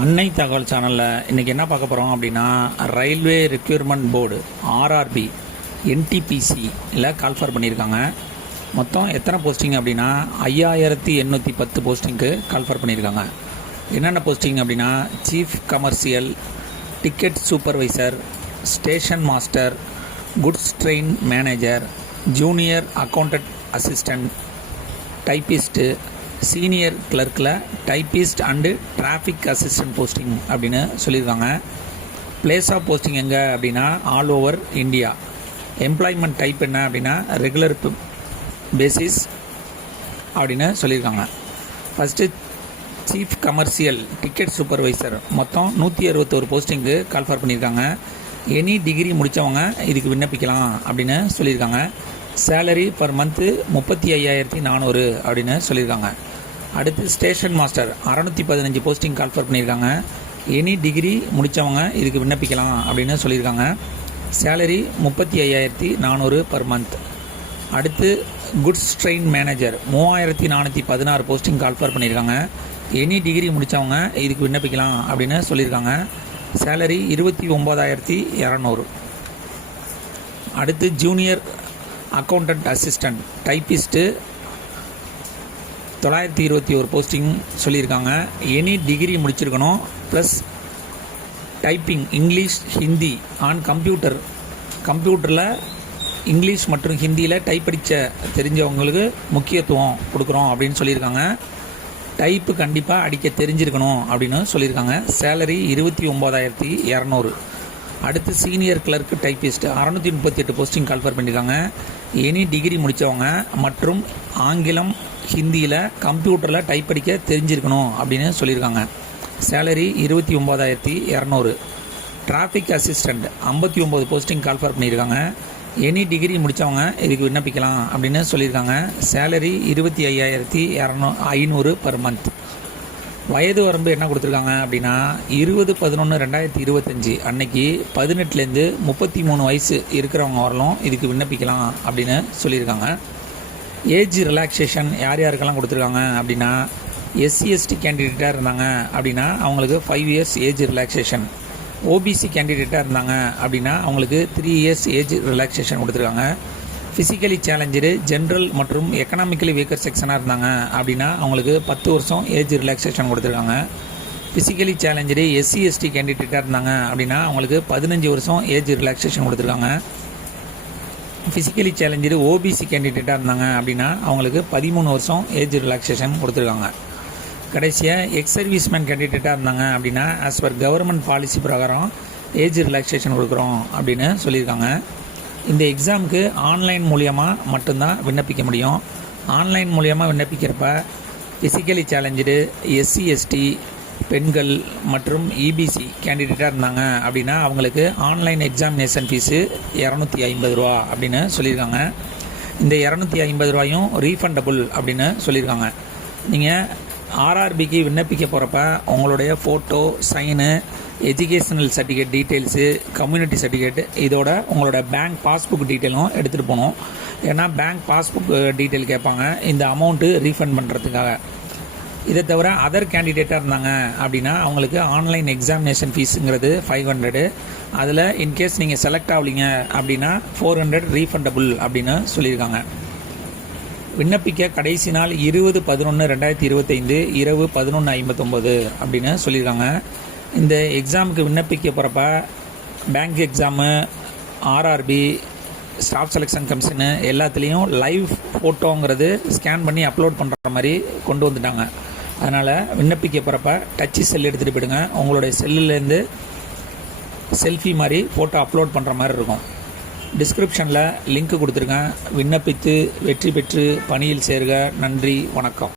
அன்னை தகவல் சேனலில் இன்றைக்கி என்ன பார்க்க போகிறோம் அப்படின்னா railway requirement board RRB NTPC இல்லை கால்ஃபர் பண்ணியிருக்காங்க. மொத்தம் எத்தனை போஸ்டிங் அப்படின்னா ஐயாயிரத்தி எண்ணூற்றி பத்து போஸ்டிங்க்கு கால்ஃபர் பண்ணியிருக்காங்க. என்னென்ன போஸ்டிங் அப்படின்னா chief commercial ticket supervisor station master goods train manager junior accountant assistant typist senior கிளர்க்கில் typist and traffic assistant posting அப்படின்னு சொல்லியிருக்காங்க. பிளேஸ் ஆஃப் போஸ்டிங் எங்கே அப்படின்னா all over India employment type என்ன அப்படின்னா ரெகுலர் பேசிஸ் அப்படின்னு சொல்லியிருக்காங்க. First chief commercial ticket supervisor மொத்தம் நூற்றி அறுபத்தோரு போஸ்டிங்கு கால்ஃபர் பண்ணியிருக்காங்க. எனி டிகிரி முடித்தவங்க இதுக்கு விண்ணப்பிக்கலாம் அப்படின்னு சொல்லியிருக்காங்க. சேலரி பர் மந்த்து முப்பத்தி ஐயாயிரத்தி நானூறு அப்படின்னு சொல்லியிருக்காங்க. அடுத்து ஸ்டேஷன் மாஸ்டர். அறநூற்றி பதினஞ்சு போஸ்டிங் கால்ஃபர் பண்ணியிருக்காங்க. எனி டிகிரி முடித்தவங்க இதுக்கு விண்ணப்பிக்கலாம் அப்படின்னு சொல்லியிருக்காங்க. சேலரி முப்பத்தி ஐயாயிரத்தி நானூறு பர் மந்த் அடுத்து குட்ஸ் ட்ரெயின் மேனேஜர் மூவாயிரத்தி நானூற்றி பதினாறு போஸ்டிங் கால்ஃபர் பண்ணியிருக்காங்க. எனி டிகிரி முடித்தவங்க இதுக்கு விண்ணப்பிக்கலாம் அப்படின்னு சொல்லியிருக்காங்க. சேலரி இருபத்தி ஒம்பதாயிரத்தி இரநூறு. அடுத்து ஜூனியர் அக்கௌண்டன்ட் அசிஸ்டண்ட் டைப்பிஸ்ட்டு தொள்ளாயிரத்தி இருபத்தி ஒரு போஸ்டிங் சொல்லியிருக்காங்க. எனி டிகிரி முடிச்சிருக்கணும். Plus typing English Hindi on computer கம்ப்யூட்டரில் இங்கிலீஷ் மற்றும் ஹிந்தியில் டைப் அடித்த தெரிஞ்சவங்களுக்கு முக்கியத்துவம் கொடுக்குறோம் அப்படின்னு சொல்லியிருக்காங்க. டைப்பு கண்டிப்பாக அடிக்க தெரிஞ்சிருக்கணும் அப்படின்னு சொல்லியிருக்காங்க. சேலரி இருபத்தி ஒம்பதாயிரத்தி இரநூறு. அடுத்து சீனியர் கிளர்க்கு டைப்பிஸ்ட் அறநூற்றி முப்பத்தி எட்டு போஸ்டிங் கால்ஃபர் பண்ணியிருக்காங்க எனி டிகிரி முடித்தவங்க மற்றும் ஆங்கிலம் ஹிந்தியில் கம்ப்யூட்டரில் டைப் அடிக்க தெரிஞ்சிருக்கணும் அப்படின்னு சொல்லியிருக்காங்க. சேலரி இருபத்தி ஒம்பதாயிரத்தி இரநூறு. டிராஃபிக் அசிஸ்டண்ட் ஐம்பத்தி ஒம்பது போஸ்டிங் கால்ஃபர் பண்ணியிருக்காங்க. எனி டிகிரி முடித்தவங்க இதுக்கு விண்ணப்பிக்கலாம் அப்படின்னு சொல்லியிருக்காங்க. சேலரி இருபத்தி ஐயாயிரத்தி இரநூ ஐநூறு பர் மந்த் வயது வரம்பு என்ன கொடுத்துருக்காங்க அப்படின்னா இருபது பதினொன்று ரெண்டாயிரத்தி இருபத்தஞ்சி அன்னைக்கு பதினெட்டுலேருந்து முப்பத்தி மூணு வயசு இருக்கிறவங்க வரலும் இதுக்கு விண்ணப்பிக்கலாம் அப்படின்னு சொல்லியிருக்காங்க. ஏஜ் ரிலாக்ஸேஷன் யார் யாருக்கெல்லாம் கொடுத்துருக்காங்க அப்படின்னா எஸ்சி எஸ்டி கேண்டிடேட்டாக இருந்தாங்க அப்படின்னா அவங்களுக்கு five years age relaxation OBC கேண்டிடேட்டாக இருந்தாங்க அப்படின்னா அவங்களுக்கு த்ரீ இயர்ஸ் ஏஜ் ரிலாக்ஸேஷன் கொடுத்துருக்காங்க. ஃபிசிக்கலி சேலஞ்சரு ஜென்ரல் மற்றும் எக்கனாமிக்கலி வீக்கர் செக்ஷனாக இருந்தாங்க. அப்படின்னா அவங்களுக்கு பத்து வருஷம் ஏஜ் ரிலாக்ஸேஷன் கொடுத்துருக்காங்க. ஃபிசிக்கலி சேலஞ்சரு எஸ்சி எஸ்டி கேண்டிடேட்டாக இருந்தாங்க. அப்படின்னா அவங்களுக்கு பதினஞ்சு வருஷம் ஏஜ் ரிலாக்ஸேஷன் கொடுத்துருக்காங்க. ஃபிசிக்கலி சேலஞ்சரு ஓபிசி கேண்டிடேட்டாக இருந்தாங்க. அப்படின்னா அவங்களுக்கு பதிமூணு வருஷம் ஏஜ் ரிலாக்ஸேஷன் கொடுத்துருக்காங்க. கடைசியாக எக்ஸ் சர்வீஸ்மேன் கேண்டிடேட்டாக இருந்தாங்க. அப்படின்னா ஆஸ் பர் கவர்மெண்ட் பாலிசி பிரகாரம் ஏஜ் ரிலாக்ஸேஷன் கொடுக்குறோம் அப்படின்னு சொல்லியிருக்காங்க. இந்த எக்ஸாமுக்கு ஆன்லைன் மூலியமாக மட்டும்தான் விண்ணப்பிக்க முடியும். ஆன்லைன் மூலியமாக விண்ணப்பிக்கிறப்ப ஃபிசிக்கலி சேலஞ்சு எஸ்சி எஸ்டி பெண்கள் மற்றும் இபிசி கேண்டிடேட்டாக இருந்தாங்க அப்படின்னா அவங்களுக்கு ஆன்லைன் எக்ஸாமினேஷன் ஃபீஸு இரநூத்தி ஐம்பது ரூபா அப்படின்னு சொல்லியிருக்காங்க. இந்த இரநூத்தி ஐம்பது ரூபாயும் ரீஃபண்டபுள் அப்படின்னு சொல்லியிருக்காங்க. நீங்கள் ஆர்ஆர்பிக்கு விண்ணப்பிக்க போகிறப்ப உங்களுடைய photo sign educational certificate details community certificate இதோட உங்களோட பேங்க் பாஸ்புக் டீட்டெயிலும் எடுத்துகிட்டு போகணும். ஏன்னா பேங்க் பாஸ்புக் டீட்டெயில் கேட்பாங்க. இந்த அமௌண்ட்டு ரீஃபண்ட் பண்ணுறதுக்காக இதை தவிர அதர் கேண்டிடேட்டாக இருந்தாங்க அப்படின்னா அவங்களுக்கு ஆன்லைன் எக்ஸாமினேஷன் ஃபீஸுங்கிறது ஃபைவ் ஹண்ட்ரடு அதில் இன்கேஸ் நீங்கள் செலக்ட் ஆகலிங்க அப்படின்னா ஃபோர் ஹண்ட்ரட் ரீஃபண்டபுள் அப்படின்னு சொல்லியிருக்காங்க. விண்ணப்பிக்க கடைசி நாள் இருபது பதினொன்று ரெண்டாயிரத்தி இருபத்தைந்து இரவு பதினொன்று ஐம்பத்தொம்போது அப்படின்னு சொல்லியிருக்காங்க. இந்த எக்ஸாமுக்கு விண்ணப்பிக்க போகிறப்ப bank exam RRB staff selection commission எல்லாத்துலேயும் லைவ் ஃபோட்டோங்கிறது ஸ்கேன் பண்ணி அப்லோட் பண்ணுற மாதிரி கொண்டு வந்துட்டாங்க. அதனால் விண்ணப்பிக்க போகிறப்ப டச்சு செல் எடுத்துகிட்டு போயிடுங்க. உங்களுடைய செல்லுலேருந்து செல்ஃபி மாதிரி ஃபோட்டோ அப்லோட் பண்ணுற மாதிரி இருக்கும். டிஸ்கிரிப்ஷனில் லிங்க் கொடுத்துருக்கேன். விண்ணப்பித்து வெற்றி பெற்று பணியில் சேருக. நன்றி வணக்கம்.